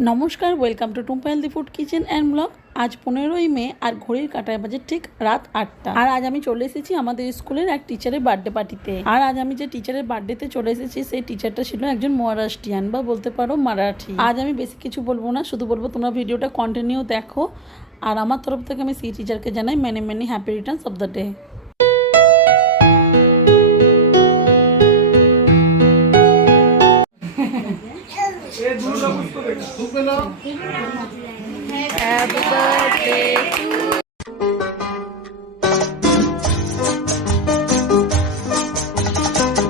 নমস্কার, welcome to Tumpa healthy food kitchen and blog. আজ 15ই মে আর ঘড়ির কাঁটায় বাজে ঠিক রাত 8টা। আর আজ আমি চলে এসেছি আমাদের স্কুলের এক টিচারের বার্থডে পার্টিতে। আর আজ আমি যে টিচারের বার্থডেতে চলে এসেছি সেই টিচারটা ছিল একজন মহারাষ্ট্রিয়ান বা বলতে পারো মারাঠি। আজ আমি বেশি কিছু বলবো না, শুধু বলবো তোমরা ভিডিওটা কন্টিনিউ দেখো। আর আমার তরফ থেকে আমি সেই টিচারকে জানাই many many happy Returns of the day. Happy birthday to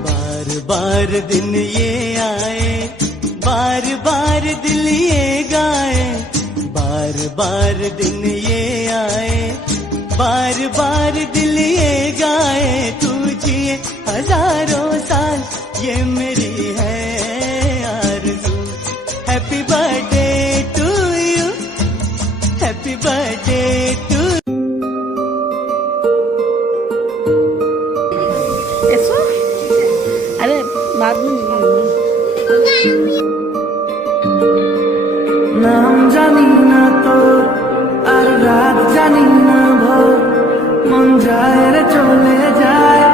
बार बार दिन ये आए, बार बार दिल ये गाए, बार बार दिन ये आए, बार बार दिल ये गाए, तू जिए हजारों साल ये मेरी है आरज़ू। Happy birthday to you, happy birthday to. এসো, আরে বাদ নাম জানি না তোর আর রাত জানি না ভোর, মন যায় রে চলে যায়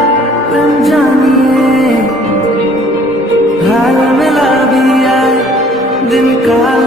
প্রেম জানিয়ে, হাল মেলাবি আয় দিন কাল